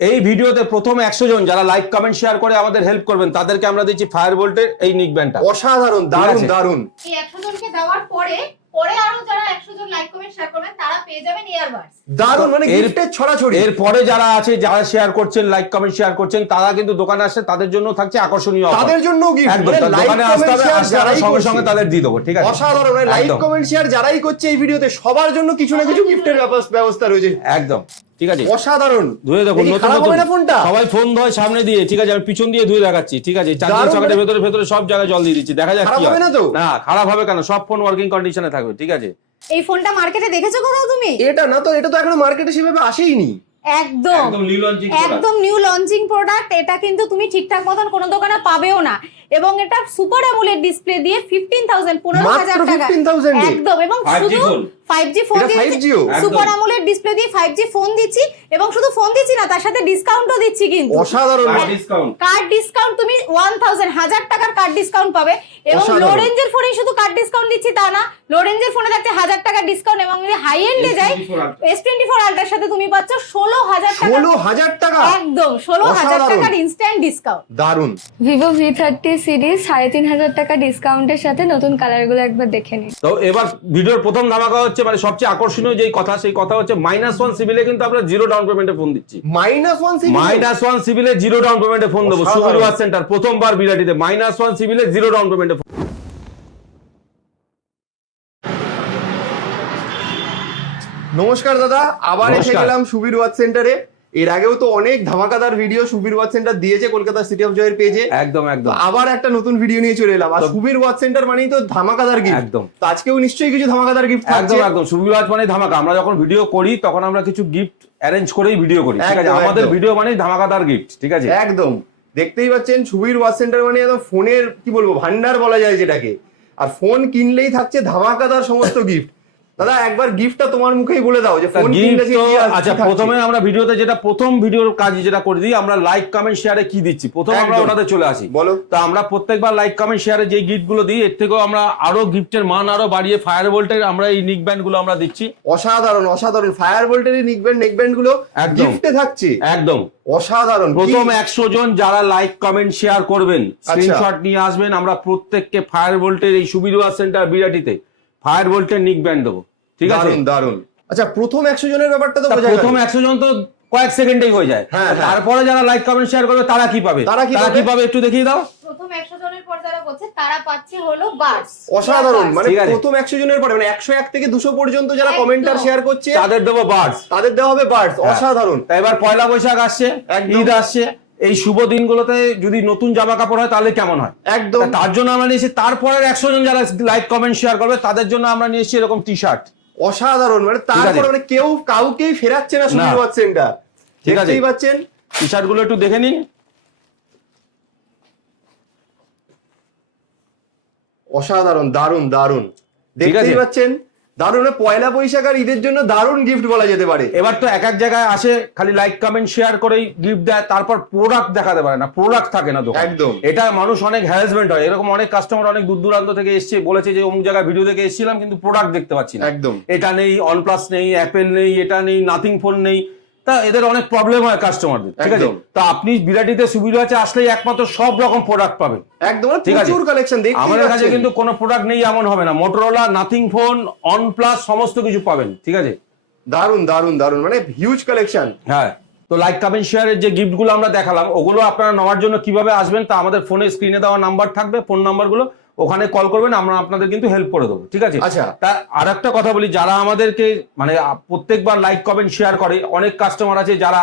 এই ভিডিওতে প্রথম একশো জন যারা লাইক কমেন্ট শেয়ার করে আমাদের হেল্প করবেন তাদেরকে আমরা দিচ্ছি ফায়ার ভোল্টের এই নিক ব্যান্ডটা অসাধারণ দারুণ। দারুণ। এই একশো জনকে দেওয়ার পরে পরে আরও যারা একশো জন লাইক কমেন্ট শেয়ার করবেন তারা পেয়ে যাবেন ইয়ারবাডস দারুণ মানে গিফটের ছড়াছড়ি। এরপরে যারা আছে যারা শেয়ার করছেন লাইক কমেন্ট শেয়ার করছেন তারা কিন্তু দোকানে আসছে তাদের জন্য থাকছে আকর্ষণীয় তাদের জন্য গিফট দোকানে আসতে হবে আসতে সঙ্গে সঙ্গে তাদের দিয়ে দেবো ঠিক আছে? অসাধারণ মানে লাইক কমেন্ট শেয়ার যারাই করছে এই ভিডিওতে সবার জন্য কিছু না কিছু গিফটের ব্যবস্থা রয়েছে। একদম। ঠিক আছে? অসাধারণ। ধুয়ে দেখি নতুন নতুন। ফোনটা? সবাই ফোন ধয় সামনে দিয়ে ঠিক আছে? আমি পিছন দিয়ে ধুয়ে দেখাচ্ছি ঠিক আছে? চার্জিং সকেটের মানে- ভেতরে ভেতরে সব জায়গায় জল দিয়ে দিচ্ছি। দেখা যাক কি হয়। না তো? না খারাপ হবে কেন? সব ফোন ওয়ার্কিং কন্ডিশনে থাকবে ঠিক আছে? এই ফোনটা মার্কেটে দেখেছ কোথাও তুমি? এটা না তো এটা তো এখনও মার্কেটে সেভাবে আসেইনি। একদম। একদম নিউ লঞ্চিং একদম নিউ লঞ্চিং প্রোডাক্ট এটা কিন্তু তুমি ঠিকঠাক মতন কোনো দোকানে পাবেও না। এবং এটা সুপার অ্যামোলেড ডিসপ্লে দিয়ে 15000 15000 টাকা। একদম এবং শুধু 5G ফোন দিচ্ছি সুপার অ্যামোলেড ডিসপ্লে দিয়ে 5G ফোন দিচ্ছি এবং শুধু ফোন দিচ্ছি না তার সাথে ডিসকাউন্টও দিচ্ছি কিন্তু। অসাধারণ। ডিসকাউন্ট কার্ড ডিসকাউন্ট তুমি 1000 1000 টাকার কার্ড ডিসকাউন্ট পাবে এবং লো রেঞ্জের ফোনে শুধু কার্ড ডিসকাউন্ট দিচ্ছি তা না লো রেঞ্জের ফোনে থাকছে হাজার টাকা ডিসকাউন্ট এবং যদি হাই এন্ডে যাই S24 আলট্রার সাথে তুমি পাচ্ছ 16000 টাকা 16000 টাকা? একদম 16000 টাকার ইনস্ট্যান্ট ডিসকাউন্ট দারুণ Vivo V30 সিডি সাড়ে তিন হাজার টাকা ডিসকাউন্টের সাথে নতুন কালারগুলো একবার দেখে নিন। তো এবার ভিডিওর প্রথম ধামাকা হচ্ছে মানে সবচেয়ে আকর্ষণীয় যেই কথা সেই কথা হচ্ছে মাইনাস ওয়ান সিভিলে কিন্তু আমরা জিরো ডাউন পেমেন্টে ফোন দিচ্ছি। Minus one CIBIL minus one সিভিলে zero down পেমেন্টে ফোন দেবো। সুগুরু সেন্টার প্রথমবার বিরাটিতে মাইনাস ওয়ান সিভিলে জিরো ডাউন পেমেন্টে ফোন নমস্কার দাদা আবার এসে গেলাম সুবীর ওয়াচ সেন্টারে এর আগেও তো অনেক ধামাকাদার ভিডিও সুবীর ওয়াচ সেন্টার দিয়েছে কলকাতা সিটি অফ জয়ের পেজে একদম একদম। আবার একটা নতুন ভিডিও নিয়ে চলে এলাম। আর সুবীর ওয়াচ সেন্টার মানেই তো ধামাকাদার গিফট একদম। তো আজকেও নিশ্চয়ই কিছু ধামাকাদার গিফট একদম একদম। সুবীর ওয়াচ মানে ধামাকা। আমরা যখন ভিডিও করি তখন আমরা কিছু গিফট অ্যারেঞ্জ করেই ভিডিও করি। ঠিক আছে? আমাদের ভিডিও মানেই ধামাকাদার গিফট ঠিক আছে? একদম। দেখতেই পাচ্ছেন সুবীর ওয়াচ সেন্টার মানে একদম ফোনের কি বলব ভান্ডার বলা যায় যেটাকে। আর ফোন কিনলেই থাকছে ধামাকাদার সমস্ত গিফট দাদা একবার গিফটটা তোমার মুখেই বলে দাও যে ফোন কি আচ্ছা প্রথমে আমরা ভিডিওতে যেটা প্রথম ভিডিওর কাজ যেটা করে দিই আমরা লাইক কমেন্ট শেয়ারে কি দিচ্ছি? প্রথম আমরা। ওটাতে চলে আসি। বলো। তো আমরা প্রত্যেকবার লাইক কমেন্ট শেয়ারে যে গিফটগুলো দিই এর থেকেও আমরা আরও গিফটের মান আরও বাড়িয়ে ফায়ার ভোল্টের আমরা এই নিক ব্যান্ডগুলো আমরা দিচ্ছি। অসাধারণ অসাধারণ। ফায়ার ভোল্টের নিকব্যান্ড নেকব্যান্ডগুলো একদম। গিফটে থাকছে। একদম। অসাধারণ। প্রথম একশো জন যারা লাইক কমেন্ট শেয়ার করবেন আচ্ছা। স্ক্রিনশট নিয়ে আসবেন আমরা প্রত্যেককে ফায়ার ভোল্টের এই সুবিধা সেন্টার বিরাটিতে। ফায়ার ভোল্টের নিক ব্যান্ড দেবো। ঠিক আছে? দারুণ দারুণ। আচ্ছা প্রথম একশো জনের ব্যাপারটা তো প্রথম একশো জন তো কয়েক সেকেন্ডেই হয়ে যায়। হ্যাঁ, হ্যাঁ। তারপরে যারা লাইক কমেন্ট শেয়ার করবে তারা কি পাবে? তারা কি তারা পাবে? কি পাবে একটু দেখিয়ে দাও। প্রথম একশো জনের পর যারা করছে তারা পাচ্ছে হলো বার্ডস। অসাধারণ মানে ঠিক আছে। প্রথম একশো জনের পরে মানে একশো এক থেকে দুশো পর্যন্ত যারা। কমেন্টার শেয়ার করছে তাদের দেবো বার্ডস। তাদের দেওয়া হবে বার্ডস। অসাধারণ। তা এবার পয়লা বৈশাখ আসছে। ঈদ আসছে। এই শুভ দিনগুলোতে যদি নতুন জামা কাপড় হয় তাহলে কেমন হয়? একদম। তার জন্য আমরা নিয়েছি তারপরের একশো জন যারা লাইক কমেন্ট শেয়ার করবে তাদের জন্য আমরা নিয়েছি এরকম টি শার্ট অসাধারণ মানে তারপরে মানে কেউ কাউকেই ফেরাচ্ছে না সুবীর না। ওয়াচ সেন্টার ঠিক আছে। পাচ্ছেন। টি শার্টগুলো একটু দেখে নিন অসাধারণ দারুণ দারুণ। দেখতেই পাচ্ছেন। দারুণ পয়লা বৈশাখ আর ঈদের জন্য দারুণ গিফট বলা যেতে পারে। এবার তো এক এক জায়গায় আসে খালি লাইক কমেন্ট শেয়ার করেই গিফট দেয় তারপর প্রোডাক্ট দেখাতে পারে না প্রোডাক্ট থাকে না তো একদম। এটা মানুষ অনেক হ্যারাসমেন্ট হয় এরকম অনেক কাস্টমার অনেক দূর দূরান্ত থেকে এসছে বলেছে যে অমুক জায়গায় ভিডিও দেখে এসেছিলাম কিন্তু প্রোডাক্ট দেখতে পাচ্ছি না। একদম। এটা নেই অনপ্লাস নেই অ্যাপেল নেই এটা নেই নাথিং ফোন নেই। তা এদের অনেক প্রবলেম হয় কাস্টমারদের ঠিক আছে? তা আপনি বিরাটিতে সুবিধা আছে আসলেই একমাত্র সব রকম প্রোডাক্ট পাবেন। একদম মানে ঠিক আছে। প্রচুর কালেকশন দেখতেই আমাদের কাছে কিন্তু কোনো প্রোডাক্ট নেই এমন হবে না। মোটরোলা নাথিং ফোন অনপ্লাস সমস্ত কিছু পাবেন ঠিক আছে? দারুণ দারুণ দারুণ মানে হিউজ কালেকশন হ্যাঁ তো লাইক কমেন্ট শেয়ারের যে গিফটগুলো আমরা দেখালাম ওগুলো আপনারা নেওয়ার জন্য কীভাবে আসবেন তা আমাদের ফোনে স্ক্রিনে দেওয়া নাম্বার থাকবে ফোন নাম্বারগুলো ওখানে কল করবেন আমরা আপনাদের কিন্তু হেল্প করে দেবো ঠিক আছে আচ্ছা। তা আর একটা কথা বলি যারা আমাদেরকে মানে প্রত্যেকবার লাইক কমেন্ট শেয়ার করে অনেক কাস্টমার আছে যারা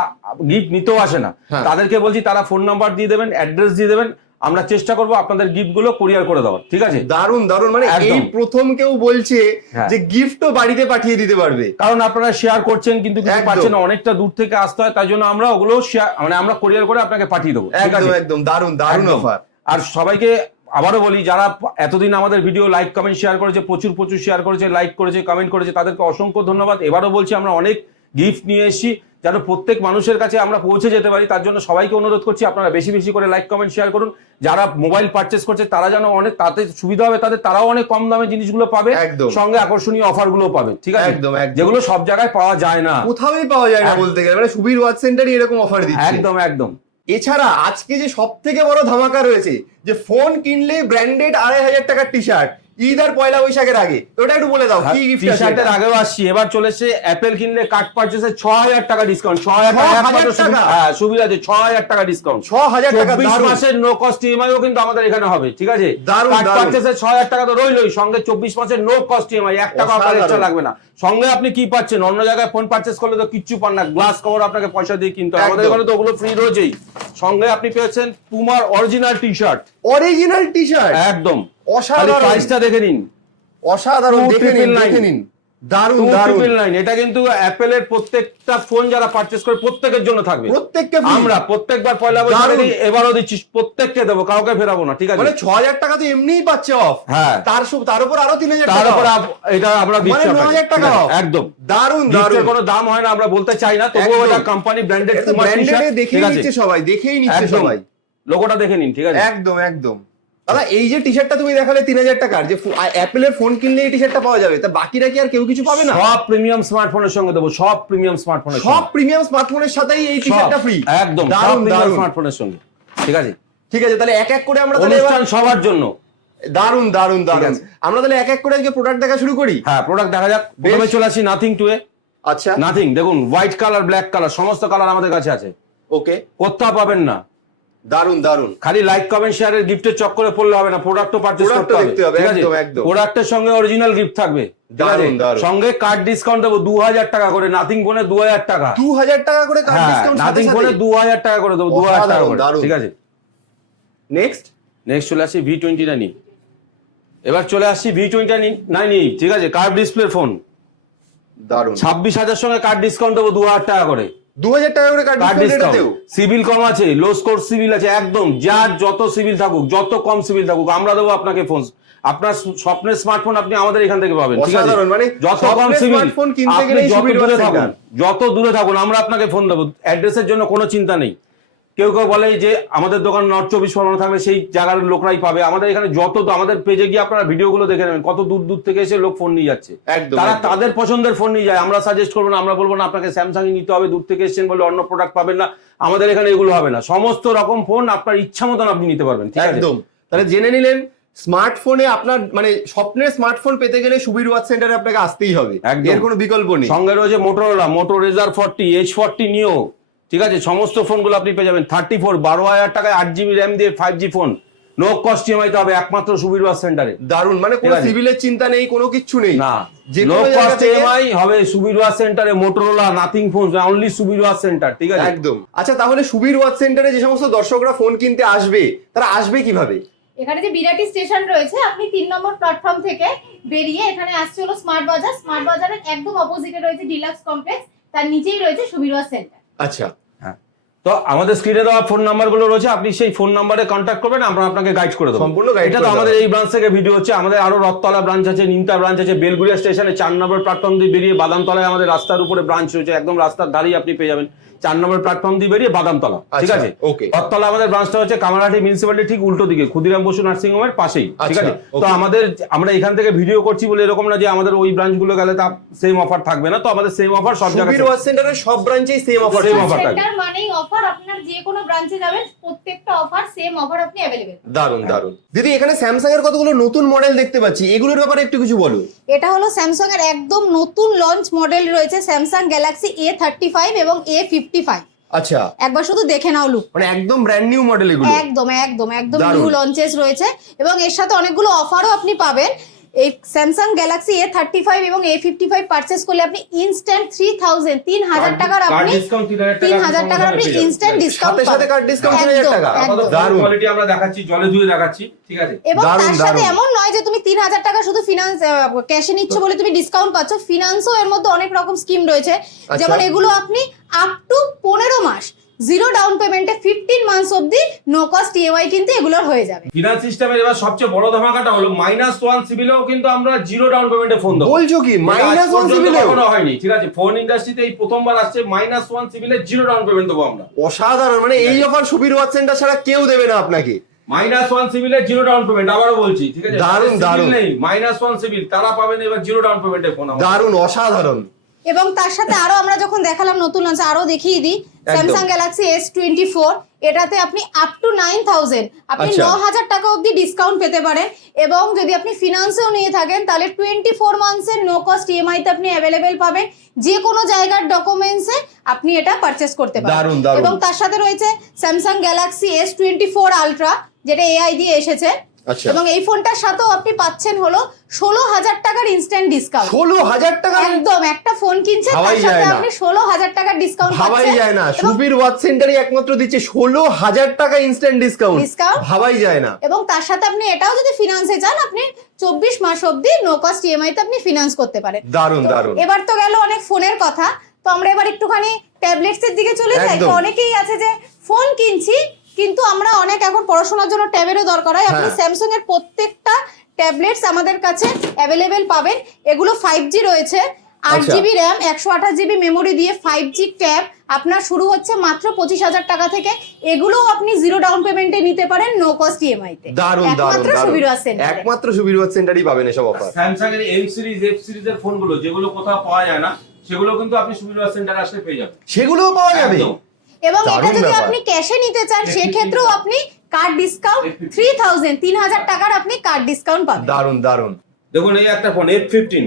গিফট নিতেও আসে না হ্যাঁ। তাদেরকে বলছি তারা ফোন নাম্বার দিয়ে দেবেন অ্যাড্রেস দিয়ে দেবেন আমরা চেষ্টা করব আপনাদের গিফটগুলো কুরিয়ার করে দেওয়ার ঠিক আছে দারুণ দারুণ মানে। এই প্রথম কেউ বলছে হ্যাঁ। যে গিফটও বাড়িতে পাঠিয়ে দিতে পারবে কারণ আপনারা শেয়ার করছেন কিন্তু কিছু। পাচ্ছেন অনেকটা দূর থেকে আসতে হয় তাই জন্য আমরা ওগুলো শেয়ার মানে আমরা কুরিয়ার করে আপনাকে পাঠিয়ে দেবো একদম একদম দারুণ একদম। অফার আর সবাইকে আবারও বলি যারা এতদিন আমাদের ভিডিও লাইক কমেন্ট শেয়ার করেছে প্রচুর প্রচুর শেয়ার করেছে লাইক করেছে কমেন্ট করেছে তাদেরকে অসংখ্য ধন্যবাদ। এবারও বলছি আমরা অনেক গিফট নিয়ে এসেছি যেন প্রত্যেক মানুষের কাছে আমরা পৌঁছে যেতে পারি। তার জন্য সবাইকে অনুরোধ করছি আপনারা বেশি বেশি করে লাইক কমেন্ট শেয়ার করুন। যারা মোবাইল পারচেস করছে তারা যেন অনেক তাতে সুবিধা হবে তাদের তারাও অনেক কম দামে জিনিসগুলো পাবে। একদম। সঙ্গে আকর্ষণীয় অফারগুলো পাবে ঠিক আছে? একদম, একদম। যেগুলো সব জায়গায় পাওয়া যায় না। কোথাওই পাওয়া যায় না বলতে গেলে। মানে সুবীর ওয়াচ সেন্টারই এরকম অফার দিচ্ছে। একদম একদম। এছাড়া আজকে যে সব থেকে বড় ধামাকা রয়েছে, যে ফোন কিনলে ব্র্যান্ডেড আড়াই হাজার টাকার টি শার্ট ঈদ আর পয়লা বৈশাখের আগে। ওটা একটু বলে দাও কি টি গিফট শার্টের আগেও আসছি এবার চলেছে অ্যাপেল কিনলে কার্ড পারচেসে ছ হাজার টাকা ডিসকাউন্ট ছ হাজার টাকা 6,000 টাকা? হ্যাঁ সুবিধা আছে ছ হাজার টাকা ডিসকাউন্ট ছ হাজার টাকা চব্বিশ দারুণ। মাসের নো কস্ট ইএমআইও কিন্তু আমাদের এখানে হবে ঠিক আছে? কার্ড পারচেসে ছ হাজার টাকা তো রইলই সঙ্গে চব্বিশ মাসের নো কস্ট ইএমআই এক টাকা আপনার এক্সট্রা লাগবে না। সঙ্গে আপনি কি পাচ্ছেন? অন্য জায়গায় ফোন পারচেস করলে তো কিচ্ছু পান না গ্লাস কভার আপনাকে পয়সা দিয়ে কিনতে হবে আমাদের। এখানে তো ওগুলো ফ্রি রয়েছেই সঙ্গে আপনি পেয়েছেন পুমার original T shirt original T shirt একদম। অসাধারণ। প্রাইসটা দেখে নিন। অসাধারণ দেখে নিন দেখে নিন। ট্রিপল এটা কিন্তু অ্যাপেলের প্রত্যেকটা ফোন যারা পারচেস করে প্রত্যেকের জন্য থাকবে। প্রত্যেককে আমরা প্রত্যেকবার পয়লা বৈশাখে দিই, এবারও দিচ্ছি প্রত্যেককে দেবো কাউকে ফেরাবো না ঠিক আছে? মানে ছ হাজার টাকা তো এমনিই পাচ্ছে অফ হ্যাঁ। তার সব তার উপর আরও তিন হাজার তার উপর এটা আমরা মানে দিচ্ছি ন আপনাকে, হাজার টাকা ঠিক আছে? off। একদম। গিফটের দারুণ। কোনো দাম হয় না আমরা বলতে চাই না। তবুও এটা কোম্পানি ব্র্যান্ডেড ব্র্যান্ডেড দেখেই নিচ্ছে সবাই দেখেই নিচ্ছে সবাই। লোগোটা দেখে নিন ঠিক আছে? একদম একদম। দাদা এই যে টি শার্টটা তুমি দেখালে তিন হাজার টাকার যে অ্যাপেলের ফোন কিনলে এই টি শার্টটা পাওয়া যাবে তা বাকিরা কি আর কেউ কিছু পাবে না? সব প্রিমিয়াম স্মার্টফোনের সঙ্গে দেবো সব প্রিমিয়াম স্মার্টফোনের সব প্রিমিয়াম স্মার্টফোনের সাথেই এই টি শার্টটা ফ্রি একদম দারুণ দারুণ। স্মার্টফোনের সঙ্গে। ঠিক আছে? ঠিক আছে তাহলে এক এক করে আমরা তাহলে অনুষ্ঠান সবার জন্য। দারুণ দারুণ দারুণ। আমরা তাহলে এক এক করে আজকে প্রোডাক্ট দেখা শুরু করি? হ্যাঁ প্রোডাক্ট দেখা যাক। প্রথমে চলে আসি নাথিং টু এ আচ্ছা। নাথিং দেখুন হোয়াইট কালার ব্ল্যাক কালার সমস্ত কালার আমাদের কাছে আছে। ওকে কোথাও পাবেন না। দারুণ দারুণ। খালি লাইক কমেন্ট শেয়ারের গিফটের চক্করে পড়লে হবে না প্রোডাক্টও পারচেজ করতে হবে ঠিক আছে? একদম, একদম। প্রোডাক্টের সঙ্গে অরিজিনাল গিফট থাকবে। সঙ্গে কার্ড ডিসকাউন্ট দেবো দু হাজার টাকা করে নাথিং ফোনে দু হাজার টাকা। দু হাজার টাকা করে নাথিং ফোনে দু হাজার টাকা করে দেবো দু হাজার টাকা করে। ঠিক আছে? নেক্সট নেক্সট চলে আসি ভি টোয়েন্টি নাইন এবার চলে আসছি ভি টোয়েন্টি নাইন ঠিক আছে? কার্ড ডিসপ্লে ফোন দারুণ। ছাব্বিশ হাজার সঙ্গে কার্ড ডিসকাউন্ট দেবো দু হাজার টাকা করে। টাকা করে সিভিল কম আছে লো স্কোর সিভিল আছে একদম। যার যত সিভিল থাকুক যত কম সিভিল থাকুক আমরা দেবো আপনাকে ফোন আপনার স্বপ্নের স্মার্টফোন আপনি আমাদের এখান থেকে পাবেন ঠিক আছে? মানে যত কম সিভিল আপনি যত দূরে থাকুন যত দূরে থাকুন আমরা আপনাকে ফোন দেবো। অ্যাড্রেসের জন্য কোনো চিন্তা নেই। কেউ কেউ বলে যে আমাদের দোকান নর্থ চব্বিশ পরগনা থাকলে সেই জায়গার লোকরাই পাবে। আমাদের এখানে যত আমাদের পেজে গিয়ে আপনারা ভিডিওগুলো দেখে নেবেন কত দূর দূর থেকে এসে লোক ফোন নিয়ে যাচ্ছে। তারা তাদের পছন্দের ফোন নিয়ে যায়। আমরা সাজেস্ট করব না আমরা বলব না আপনাকে স্যামসাং নিতে হবে দূর থেকে এসেছেন বলে অন্য প্রোডাক্ট পাবেন না। আমাদের এখানে এগুলো হবে না। সমস্ত রকম ফোন আপনার ইচ্ছা মতন আপনি নিতে পারবেন একদম। তাহলে জেনে নিলেন স্মার্টফোনে আপনার মানে স্বপ্নের স্মার্টফোন পেতে গেলে সুবীর ওয়াচ সেন্টারে আপনাকে আসতেই হবে। একদম। এর কোনো বিকল্প নেই। সঙ্গে রয়েছে Motorola Moto Razr forty H forty neo ঠিক আছে সমস্ত ফোনগুলো আপনি পেয়ে যাবেন। থার্টি ফোর বারো হাজার টাকায় আট জিবি র্যাম দিয়ে five G phone no cost EMI তে হবে একমাত্র সুবির ওয়াচ সেন্টারে দারুণ মানে কোনো সিভিলের চিন্তা নেই কোনো কিছু নেই। না যে নো কস্ট ইএমআই হবে সুবির ওয়াচ সেন্টারে Motorola Nothing phone only Subir watch centre ঠিক আছে? একদম। আচ্ছা তাহলে সুবীর ওয়াচ সেন্টারে যে সমস্ত দর্শকরা ফোন কিনতে আসবে তারা আসবে কীভাবে? এখানে যে বিরাটি স্টেশন রয়েছে আপনি তিন নম্বর প্ল্যাটফর্ম থেকে বেরিয়ে এখানে আসছে হলো স্মার্ট বাজার স্মার্ট বাজারের একদম অপোজিটে রয়েছে ডিলাক্স কমপ্লেক্স তার নিচেই রয়েছে সুবিরোয়া সেন্টার আচ্ছা। তো আমাদের স্ক্রিনে দেওয়া ফোন নাম্বারগুলো রয়েছে আপনি সেই ফোন নাম্বারে কন্ট্যাক্ট করবেন আমরা আপনাকে গাইড করে দেবো। সম্পূর্ণ এটা তো আমাদের এই ব্রাঞ্চ থেকে ভিডিও হচ্ছে আমাদের আরও রথতলা ব্রাঞ্চ আছে নিমতা ব্রাঞ্চ আছে বেলগুড়িয়া স্টেশনে চার নম্বর প্ল্যাটফর্ম দিয়ে বেরিয়ে বাদামতলায় আমাদের রাস্তার উপরে ব্রাঞ্চ রয়েছে একদম রাস্তার ধারেই আপনি পেয়ে যাবেন। চার নম্বর প্ল্যাটফর্ম দিয়ে বেরিয়ে বাদামতলা ঠিক আচ্ছা, আছে? okay. রথতলা আমাদের ব্রাঞ্চটা হচ্ছে কামারহাটি মিউনিসিপালিটি ঠিক উল্টো দিকে ক্ষুদিরাম বসু নার্সিং হোমের পাশেই ঠিক আচ্ছা, আছে? তো আমাদের আমরা এখান থেকে ভিডিও করছি বলে এরকম না যে আমাদের ওই ব্রাঞ্চগুলো গেলে তা সেম অফার থাকবে না তো আমাদের সেম অফার সব জায়গায় সুবীর সেন্টারের সব ব্রাঞ্চেই সেম অফার Same offer থাকবে। সেন্টার মানেই অফার আপনার যে কোনো ব্রাঞ্চে যাবেন প্রত্যেকটা অফার সেম অফার আপনি অ্যাভেলেবেল দারুণ দারুণ। দিদি এখানে স্যামসাং এর কতগুলো নতুন মডেল দেখতে পাচ্ছি? এগুলোর ব্যাপারে একটু কিছু বলো। এটা হলো স্যামসাং এর একদম নতুন লঞ্চ মডেল রয়েছে Samsung Galaxy A thirty five এবং এ ফিফটি ফাইভ আচ্ছা। একবার শুধু দেখে নাও লুক মানে একদম ব্র্যান্ড নিউ মডেল এগুলো। একদম একদম একদম। নিউ লঞ্চেস রয়েছে এবং এর সাথে অনেকগুলো অফারও আপনি পাবেন। এই Samsung Galaxy A thirty five এবং এ ফিফটি ফাইভ পার্চেস করলে আপনি ইনস্ট্যান্ট থ্রি থাউজেন্ড তিন হাজার টাকার আপনি তিন হাজার টাকার আপনি ইনস্ট্যান্ট ডিসকাউন্ট সাথে সাথে কার্ড ডিসকাউন্ট তিন হাজার টাকা। দারুণ। কোয়ালিটি আমরা দেখাচ্ছি জলে ধুয়ে দেখাচ্ছি ঠিক আছে? এবং তার সাথে এমন নয় যে তুমি তিন হাজার টাকা শুধু ফিনান্স ক্যাশে নিচ্ছ বলে তুমি ডিসকাউন্ট পাচ্ছ। ফিনান্সও এর মধ্যে অনেক রকম স্কিম রয়েছে। আচ্ছা। যেমন এগুলো আপনি আপ টু পনেরো মাস জিরো ডাউন পেমেন্টে ফিফটিন মান্থস অবধি নো কস্ট ইএমআই কিন্তু এগুলোর হয়ে যাবে। ফিনান্স সিস্টেমের এবার সবচেয়ে বড় ধামাকাটা হলো মাইনাস ওয়ান সিভিলেও কিন্তু আমরা জিরো ডাউন পেমেন্টে ফোন দেবো। বলছো কি? মাইনাস ওয়ান সিভিলেও কখনো হয়নি। ঠিক আছে ফোন ইন্ডাস্ট্রিতে এই প্রথমবার আসছে মাইনাস ওয়ান সিভিলে জিরো ডাউন পেমেন্ট দেবো আমরা। অসাধারণ মানে এই অফার সুবীর ওয়াচ সেন্টার ছাড়া কেউ দেবে না আপনাকে। মাইনাস ওয়ান সিভিলে জিরো ডাউন পেমেন্ট আবারও বলছি ঠিক আছে? দারুণ, দারুণ। নেই মাইনাস ওয়ান সিভিল তারা পাবেন এবার জিরো ডাউন পেমেন্টে ফোন দারুণ অসাধারণ। এবং তার সাথে আরও আমরা যখন দেখালাম নতুন লঞ্চ আরও দেখিয়ে দিই Samsung Galaxy S twenty four এটাতে আপনি আপ টু নাইন থাউজেন্ড আপনি আচ্ছা। ন হাজার টাকা অবধি ডিসকাউন্ট পেতে পারেন এবং যদি আপনি ফিনান্সেও নিয়ে থাকেন তাহলে টোয়েন্টি ফোর মান্থসের নো কস্ট ইএমআইতে আপনি অ্যাভেলেবেল পাবেন যে কোনো জায়গার ডকুমেন্টসে আপনি এটা পারচেস করতে পারেন এবং তার সাথে রয়েছে Samsung Galaxy S twenty four ultra যেটা এআই দিয়ে এসেছে। এবং এই ফোনটার সাথেও আপনি পাচ্ছেন হলো ষোলো হাজার টাকার ইনস্ট্যান্ট ডিসকাউন্ট ষোলো হাজার টাকা একদম একটা ফোন কিনছেন তার সাথে আপনি ষোলো হাজার টাকার ডিসকাউন্ট ভাবাই যায় না। সুবীর ওয়াচ সেন্টারই একমাত্র দিচ্ছে ষোলো হাজার টাকা ইনস্ট্যান্ট ডিসকাউন্ট Discount? ভাবাই যায় না। এবং তার সাথে আপনি এটাও যদি ফিনান্সে চান আপনি চব্বিশ মাস অবধি নো কস্ট ইএমআই তে আপনি ফিনান্স করতে পারেন। দারুণ তো দারুণ। এবার তো গেল অনেক ফোনের কথা। তো আমরা এবার একটুখানি ট্যাবলেটস এর দিকে চলে যাই। তো অনেকেই আছে যে ফোন কিনছি কিন্তু আমরা অনেক এখন পড়াশোনার জন্য ট্যাবেরও দরকার হয়। আপনি। স্যামসাং এর প্রত্যেকটা ট্যাবলেটস আমাদের কাছে অ্যাভেলেবেল পাবেন। এগুলো ফাইভ জি রয়েছে। আট আচ্ছা। জিবি র্যাম একশো আঠাশ জিবি মেমোরি দিয়ে ফাইভ জি ট্যাব আপনার শুরু হচ্ছে মাত্র পঁচিশ হাজার টাকা থেকে। এগুলোও আপনি জিরো ডাউন পেমেন্টে নিতে পারেন নো কস্ট ইএমআই তে। দারুণ সুবির সেন্টারে একমাত্র সুবীর ওয়াচ সেন্টারই পাবেন এসব অফার স্যামসাং এর এম সিরিজ এফ সিরিজের ফোনগুলো যেগুলো কোথাও পাওয়া যায় না সেগুলো কিন্তু আপনি সুবিধা সেন্টারে আসলে পেয়ে যাবেন। সেগুলোও পাওয়া যাবে। এবং এটা যদি আপনি ক্যাশে নিতে চান সেক্ষেত্রেও আপনি কার্ড ডিসকাউন্ট থ্রি থাউজেন্ড তিন হাজার টাকার আপনি কার্ড ডিসকাউন্ট পাবেন। দারুণ দারুণ দেখুন এই একটা ফোন এফ ফিফটিন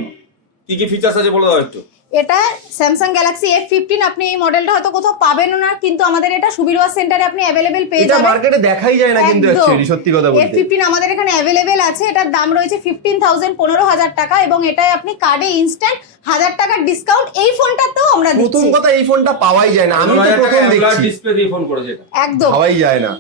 কি কি ফিচার্স আছে বলে দাও একটু? এটা স্যামসাং গ্যালাক্সি এফ ফিফটিন আপনি এই মডেলটা হয়তো কোথাও পাবেন না কিন্তু আমাদের এটা সুবির সেন্টারে আপনি অ্যাভেলেবেল পেয়ে যাবেন। মার্কেটে দেখাই যায় না কিন্তু অ্যাকচুয়ালি সত্যি কথা এফ ফিফটিন আমাদের এখানে অ্যাভেলেবেল আছে এটার দাম রয়েছে ফিফটিন থাউজেন্ড পনেরো হাজার টাকা এবং এটাই আপনি কার্ডে ইনস্ট্যান্ট হাজার টাকার ডিসকাউন্ট এই ফোনটাতেও আমরা প্রথম কথা এই ফোনটা পাওয়াই যায় না আমি তো প্রথম দেখছি। ডিসপ্লে দিয়ে ফোন করেছে এটা। একদম। পাওয়াই যায় না।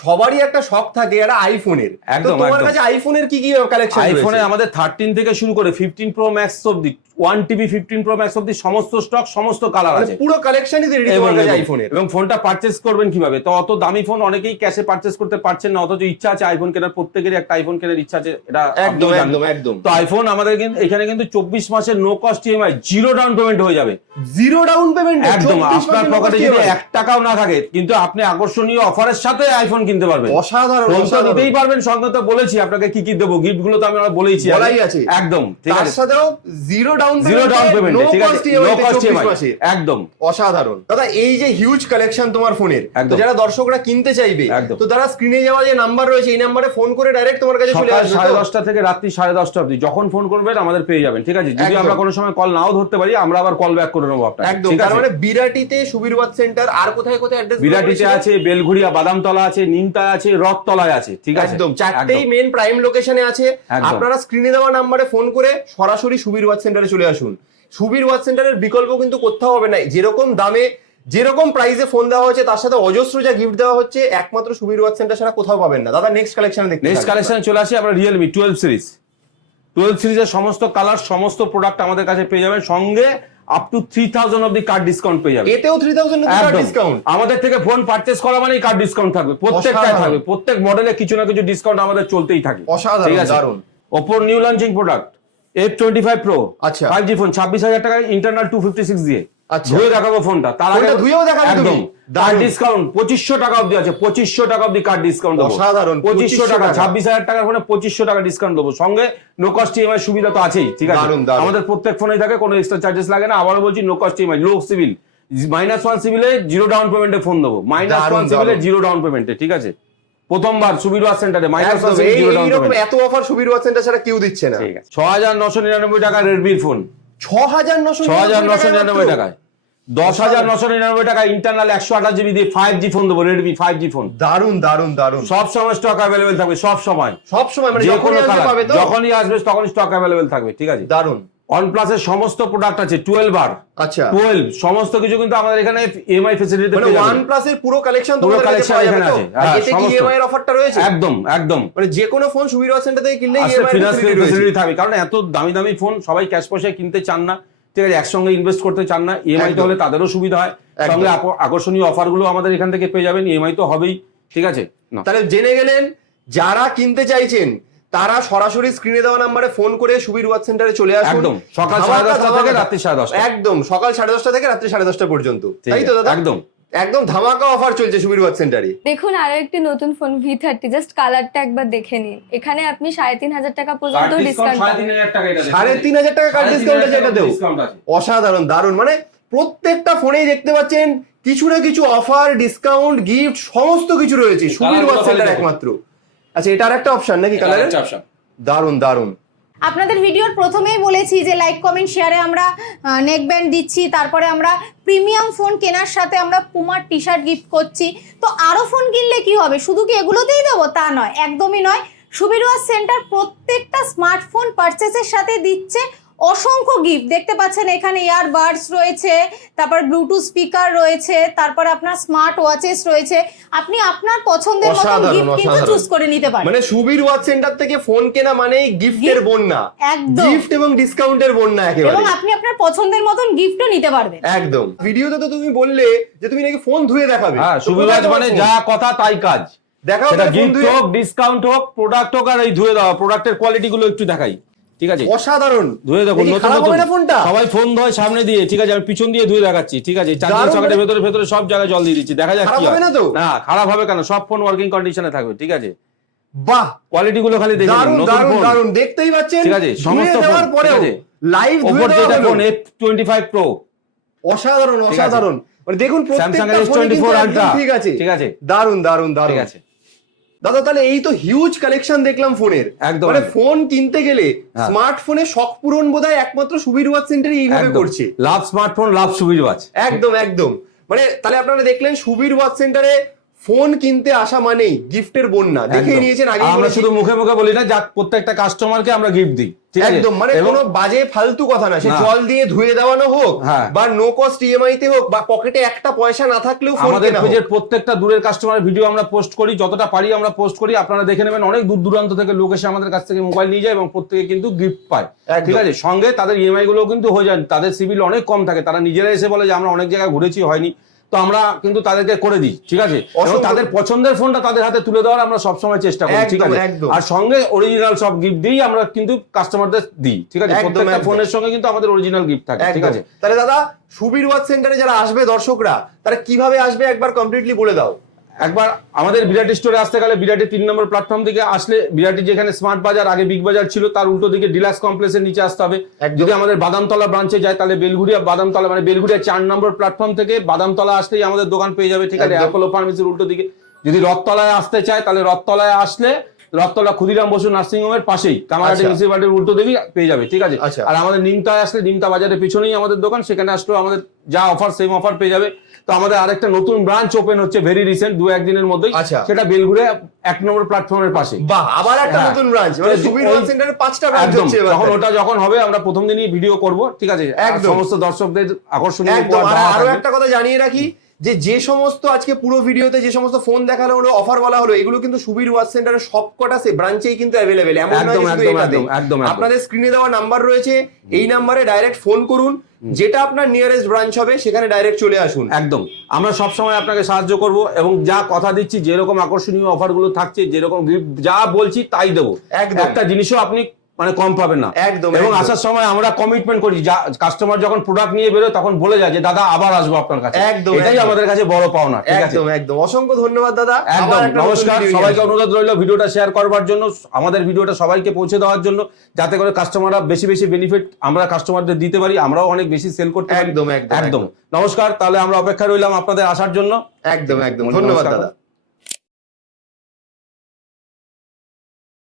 সবারই একটা শখ থাকে একটা আইফোনের একদম, তোমার কাছে আইফোনের কি কি কালেকশন আইফোনে আমাদের থার্টিন থেকে শুরু করে ফিফটিন প্রো ম্যাক্স অব্দি ওয়ান ফিফটিন প্রো ম্যাক্স অব্দি সমস্ত স্টক সমস্ত কালার আছে। মানে পুরো কালেকশনই রেডি এবং তোমার কাছে আইফোনের এবং ফোনটা পারচেস করবেন কীভাবে? তো অত দামি ফোন অনেকেই ক্যাশে পারচেস করতে পারছেন না অথচ ইচ্ছা আছে আইফোন কেনার প্রত্যেকেরই একটা আইফোন কেনার ইচ্ছা আছে এটা একদম একদম একদম। তো আইফোন আমাদের কিন্তু এখানে কিন্তু চব্বিশ মাসের no cost EMI zero down payment হয়ে যাবে। জিরো ডাউন পেমেন্ট একদম আপনার পকেটে যদি এক টাকাও না থাকে কিন্তু আপনি আকর্ষণীয় অফারের সাথে আইফোন কিনতে পারবেন। অসাধারণ ফোন তো পারবেন সঙ্গে তো বলেছি আপনাকে কি কি দেবো গিফটগুলো তো আমি বলাই আছে। একদম ঠিক তার আছে। সাথেও zero down zero down payment ঠিক আছে? লো কস্ট ইএমআই একদম। অসাধারণ। দাদা এই যে হিউজ কালেকশন তোমার ফোনের তো যারা দর্শকরা কিনতে চাইবে তো তারা স্ক্রিনে যাওয়া যে নাম্বার রয়েছে এই নাম্বারে ফোন করে ডাইরেক্ট তোমার কাছে চলে আসবে সাড়ে দশটা থেকে রাত্রি সাড়ে দশটা অবধি। যখন ফোন করবেন আমাদের পেয়ে যাবেন ঠিক আছে? যদি আমরা কোনো সময় কল নাও ধরতে পারি আমরা আবার কল ব্যাক করে নেব আপনাকে একদম। তার মানে বিরাটিতে সুবীর সেন্টার আর কোথায় কোথায় অ্যাড্রেস বিরাটিতে আছে বেলঘুরিয়া বাদামতলা আছে নিমতলা আছে রথতলায় আছে ঠিক আছে? একদম। চারটেই মেন প্রাইম লোকেশনে আছে। আপনারা স্ক্রিনে দেওয়া নাম্বারে ফোন করে সরাসরি সুবীর ওয়াচ সেন্টারে চলে আসুন। সুবীর ওয়াচ সেন্টারের বিকল্প কিন্তু কোথাও হবে না যেরকম দামে যেরকম প্রাইসে ফোন দেওয়া হচ্ছে তার সাথে অজস্র যা গিফট দেওয়া হচ্ছে একমাত্র সুবীর ওয়াচ সেন্টার ছাড়া কোথাও পাবেন না। দাদা নেক্সট কালেকশন দেখতে নেক্সট। কালেকশনে চলে আসি আমরা রিয়েলমি টুয়েলভ সিরিজ টুয়েলভ সিরিজের সমস্ত কালার সমস্ত প্রোডাক্ট আমাদের কাছে পেয়ে যাবেন। সঙ্গে আপ টু থ্রি থাউজেন্ড অব্দি কার্ড ডিসকাউন্ট পেয়ে যাবেন। এতেও থ্রি থাউজেন্ড। ডিসকাউন্ট আমাদের থেকে ফোন পারচেস করা মানেই কার্ড ডিসকাউন্ট থাকবে। প্রত্যেকটাই থাকবে। প্রত্যেক মডেলে কিছু না কিছু ডিসকাউন্ট আমাদের চলতেই থাকে। অসাধারণ, আছে? New launching product F twenty five pro আচ্ছা। ফাইভ জি ফোন ছাব্বিশ হাজার টাকায় ইন্টারনাল টু ফিফটি সিক্স দিয়ে। ধুয়ে দেখাবো ফোনটা তার আগে ধুয়েও দেখাবে একদম। কার্ড ডিসকাউন্ট পঁচিশশো টাকা অব্দি আছে। পঁচিশশো টাকা অব্দি কার্ড ডিসকাউন্ট দেবো। অসাধারণ, পঁচিশশো টাকা টাকা। ছাব্বিশ হাজার টাকার ফোনে পঁচিশশো টাকা ডিসকাউন্ট দেবো। সঙ্গে নো কস্ট ইএমআই সুবিধা তো আছেই ঠিক আছে। আমাদের প্রত্যেক ফোনে থাকে কোনো এক্সট্রা চার্জেস লাগে না। আবারও বলছি no cost EMI low CIBIL minus one সিভিলে zero down পেমেন্টে ফোন দেবো। মাইনাস ওয়ান সিভিলে। জিরো ডাউন পেমেন্টে ঠিক আছে? প্রথমবার সুবির ওয়াচ সেন্টারে এই জিরো এইরকম এত অফার সুবীর ওয়াচ সেন্টার ছাড়া কেউ দিচ্ছে না। ছ হাজার নশো নিরানব্বই টাকা রেডমির ফোন ছ হাজার নশো ছ হাজার নশো নিরানব্বই টাকায়। দশ হাজার নশো নিরানব্বই টাকা ইন্টারনাল একশো আঠাশ জিবি দিয়ে ফাইভ জি ফোন দেবো রেডমি ফাইভ জি ফোন দারুণ দারুণ দারুণ সব সময় স্টক অ্যাভেলেবেল থাকবে সব সময়। সব সময় মানে যখনই আসবে কালার পাবে তো? যখনই আসবে তখন স্টক অ্যাভেলেবেল থাকবে ঠিক আছে? দারুণ ওয়ানপ্লাসের সমস্ত প্রোডাক্ট আছে টুয়েলভ আর আচ্ছা। টুয়েলভ সমস্ত কিছু কিন্তু আমাদের এখানে ইএমআই ফেসিলিটি মানে ওয়ানের পুরো কালেকশন পুরো যাবে এখানে আছে। হ্যাঁ, এতে কি ইএমআই এর অফারটা রয়েছে? একদম একদম। মানে যে কোনো ফোন ওয়াচ সেন্টার থেকে কিনলে ইএমআই ফেসিলিটি থাকবে। কারণ এত দামি দামি ফোন সবাই ক্যাশ পয়সায় কিনতে চান না। ঠিক আছে একসঙ্গে ইনভেস্ট করতে চান না। ইএমআই একদম। হলে তাদেরও সুবিধা হয়। সঙ্গে আক- আকর্ষণীয় অফারগুলো আমাদের এখান থেকে পেয়ে যাবেন। ইএমআই তো হবেই। ঠিক আছে? তাহলে জেনে গেলেন যারা কিনতে চাইছেন তারা সরাসরি স্ক্রিনে দেওয়া নাম্বারে ফোন করে সুবীর ওয়াচ সেন্টারে চলে আসুন। একদম সকাল সাড়ে দশটা থেকে রাত্রি সাড়ে দশটা। একদম সকাল সাড়ে দশটা থেকে রাত্রি সাড়ে দশটা পর্যন্ত। তাই তো দাদা? একদম। একদম ধামাকা অফার চলছে সুবীর ওয়াচ সেন্টারে দেখুন আরও একটি নতুন ফোন ভি থার্টি জাস্ট কালারটা একবার দেখে নিন। এখানে আপনি সাড়ে তিন হাজার টাকা পর্যন্ত ডিসকাউন্ট পাবেন। সাড়ে তিন হাজার টাকা কার্ড ডিসকাউন্ট আছে। এটাতেও অসাধারণ দারুণ। মানে প্রত্যেকটা ফোনেই দেখতে পাচ্ছেন কিছু না কিছু অফার ডিসকাউন্ট গিফট সমস্ত কিছু রয়েছে সুবীর ওয়াচ সেন্টার একমাত্র। আচ্ছা এটা একটা অপশন নাকি কালারের দারুণ দারুণ আপনাদের ভিডিওর প্রথমেই বলেছি যে লাইক কমেন্ট শেয়ারে আমরা নেক ব্যান্ড দিচ্ছি তারপরে আমরা প্রিমিয়াম ফোন কেনার সাথে আমরা পুমার টি শার্ট গিফট করছি। তো আরও ফোন কিনলে কি হবে? শুধু কি এগুলোতেই দেবো? তা নয় একদমই নয়। সুবিরুয়া সেন্টার প্রত্যেকটা স্মার্টফোন পারচেসের সাথে দিচ্ছে। অসংখ্য গিফট দেখতে পাচ্ছেন এখানে ইয়ারবাডস রয়েছে তারপর ব্লুটুথ স্পিকার রয়েছে তারপর আপনার স্মার্ট ওয়াচেস রয়েছে। আপনি আপনার পছন্দের মতো গিফট কিন্তু চুজ করে নিতে পারেন। মানে সুবীর ওয়াচ সেন্টার থেকে ফোন কেনা মানে গিফটের বন্যা। একদম। গিফট এবং ডিসকাউন্টের বন্যা একেবারে। এবং আপনি আপনার পছন্দের মতন গিফটও নিতে পারবেন। একদম। ভিডিওতে তো তুমি বললে যে তুমি নাকি ফোন ধুয়ে দেখাবে। হ্যাঁ কোথায় তোমার মানে যা কথা তাই কাজ। দেখাও গিফট হোক ডিসকাউন্ট হোক প্রোডাক্ট হোক আর এই ধুয়ে দেওয়া প্রোডাক্টের কোয়ালিটি গুলো একটু দেখাই। ঠিক আছে? অসাধারণ। ধুয়ে দেখুন নতুন নতুন। ফোনটা? সবাই ফোন ধোয় সামনে দিয়ে ঠিক আছে? আমি পিছন দিয়ে ধুয়ে দেখাচ্ছি ঠিক আছে? চার্জিং সকেটের মানে- ভেতরে ভেতরে সব জায়গায় জল দিয়ে দিচ্ছি। দেখা যাক কি হয়। না তো? না খারাপ হবে কেন? সব ফোন ওয়ার্কিং কন্ডিশনে থাকবে ঠিক আছে? বাহ! কোয়ালিটি গুলো খালি দেখে নিন, দারুণ দেখতেই পাচ্ছেন? ঠিক আছে, সমস্ত দেওয়ার পরেও লাইভ ধুয়ে দেওয়া phone F twenty five pro অসাধারণ অসাধারণ। মানে দেখুন প্রত্যেকটা ফোনে ঠিক আছে। ঠিক আছে? দারুণ দারুণ দারুণ। ঠিক আছে। দাদা তাহলে এই তো হিউজ কালেকশন দেখলাম ফোনের। একদম, মানে ফোন কিনতে গেলে হ্যাঁ। স্মার্টফোনে শখ পূরণ বোধহয় একমাত্র সুবীর ওয়াচ সেন্টারে এইভাবে করছে। Love smartphone love Subir watch একদম একদম। মানে তাহলে আপনারা দেখলেন সুবীর ওয়াচ সেন্টারে ফোন কিনতে আসা মানেই গিফটের বন্যা। দেখে নিয়েছেন আগে আমরা শুধু মুখে মুখে বলি না যা প্রত্যেকটা কাস্টমারকে আমরা গিফট দিই একদম মানে কোনো বাজে ফালতু কথা না। সে জল দিয়ে ধুয়ে দেওয়ানো হোক হ্যাঁ। বা নো কস্ট ইএমআই তে হোক বা পকেটে একটা পয়সা না থাকলেও ফোন আমাদের পেজের প্রত্যেকটা দূরের কাস্টমার ভিডিও আমরা পোস্ট করি যতটা পারি আমরা পোস্ট করি। আপনারা দেখে নেবেন অনেক দূর দূরান্ত থেকে লোক এসে আমাদের কাছ থেকে মোবাইল নিয়ে যায় এবং প্রত্যেকে কিন্তু গিফট পায় ঠিক আছে? সঙ্গে তাদের ইএমআই গুলো কিন্তু হয়ে যায়। তাদের সিভিল অনেক কম থাকে তারা নিজেরা এসে বলে যে আমরা অনেক জায়গায় ঘুরেছি হয়নি। তো আমরা কিন্তু তাদেরকে করে দিই ঠিক আছে? এবং তাদের পছন্দের ফোনটা তাদের হাতে তুলে দেওয়ার আমরা সবসময় চেষ্টা করি ঠিক আছে? আর সঙ্গে অরিজিনাল সব গিফট দিই আমরা কিন্তু কাস্টমারদের দিই ঠিক আছে? প্রত্যেকটা ফোনের সঙ্গে কিন্তু আমাদের অরিজিনাল গিফট থাকে ঠিক আছে? তাহলে দাদা সুবীর ওয়াচ সেন্টারে যারা আসবে দর্শকরা তারা কীভাবে আসবে একবার কমপ্লিটলি বলে দাও। একবার আমাদের বিরাটি স্টোরে আসতে গেলে বিরাটি তিন নম্বর প্ল্যাটফর্ম থেকে আসলে বিরাটি যেখানে স্মার্ট বাজার আগে বিগ বাজার ছিল তার উল্টো দিকে ডিলাক্স কমপ্লেক্সের নিচে আসতে হবে। যদি আমাদের বাদামতলা ব্রাঞ্চে যায় তাহলে বেলগুড়িয়া বাদামতলা মানে বেলগুড়িয়া চার নম্বর প্ল্যাটফর্ম থেকে বাদামতলা আসলেই আমাদের দোকান পেয়ে যাবে ঠিক আছে? অ্যাপোলো ফার্মেসির উল্টো দিকে। যদি রথতলায় আসতে চায় তাহলে রথতলায় আসলে রথতলা ক্ষুদিরাম বসু নার্সিং হোমের পাশেই কামারাটি আচ্ছা। মিউনিসিপালিটির উল্টো দিকেই পেয়ে যাবে ঠিক আছে আচ্ছা। আর আমাদের নিমতায় আসলে নিমতা বাজারের পিছনেই আমাদের দোকান সেখানে আসলেও আমাদের যা অফার সেম অফার পেয়ে যাবে তো আমাদের আরেকটা নতুন ব্রাঞ্চ ওপেন হচ্ছে ভেরি রিসেন্ট দু একদিনের মধ্যেই আচ্ছা। সেটা বেলঘুরে এক নম্বর প্ল্যাটফর্মের পাশে বাহ আবার একটা হ্যাঁ। নতুন ব্রাঞ্চ মানে সুবীর সেন্টারে পাঁচটা ব্রাঞ্চ হচ্ছে যখন ওটা যখন হবে আমরা প্রথম দিনই ভিডিও করব ঠিক আছে। সমস্ত দর্শকদের আকর্ষণীয় একদম আর আরও একটা কথা জানিয়ে রাখি যে যে সমস্ত আজকে পুরো ভিডিওতে যে সমস্ত ফোন দেখানো হলো অফার বলা হলো এগুলো কিন্তু সুবীর ওয়াচ সেন্টারের সবকটা সে ব্রাঞ্চেই কিন্তু অ্যাভেলেবেল এমন নয় শুধু এটাতে। একদম, একদম, একদম। আপনাদের স্ক্রিনে দেওয়া নাম্বার রয়েছে এই নাম্বারে ডাইরেক্ট ফোন করুন যেটা আপনার নিয়ারেস্ট ব্রাঞ্চ হবে সেখানে ডাইরেক্ট চলে আসুন একদম আমরা সব সময় আপনাকে সাহায্য করব এবং যা কথা দিচ্ছি যেরকম আকর্ষণীয় অফারগুলো থাকছে যেরকম gift যা বলছি তাই দেবো। একটা জিনিসও আপনি মানে কম পাবেন না। একদম, এবং আসার সময় আমরা কমিটমেন্ট করি কাস্টমার যখন প্রোডাক্ট নিয়ে বেরোয় তখন বলে যায় যে দাদা আবার আসব আপনার কাছে। একদম, এটাই আমাদের কাছে বড় পাওনা একদম একদম। অসংখ্য ধন্যবাদ দাদা। একদম নমস্কার। সবাইকে অনুরোধ রইল ভিডিওটা শেয়ার করবার জন্য আমাদের ভিডিওটা সবাইকে পৌঁছে দেওয়ার জন্য যাতে করে কাস্টমাররা বেশি বেশি বেনিফিট আমরা কাস্টমারদের দিতে পারি আমরাও অনেক বেশি সেল করতে একদম, একদম নমস্কার। তাহলে আমরা অপেক্ষা রইলাম আপনাদের আসার জন্য। একদম একদম। ধন্যবাদ দাদা।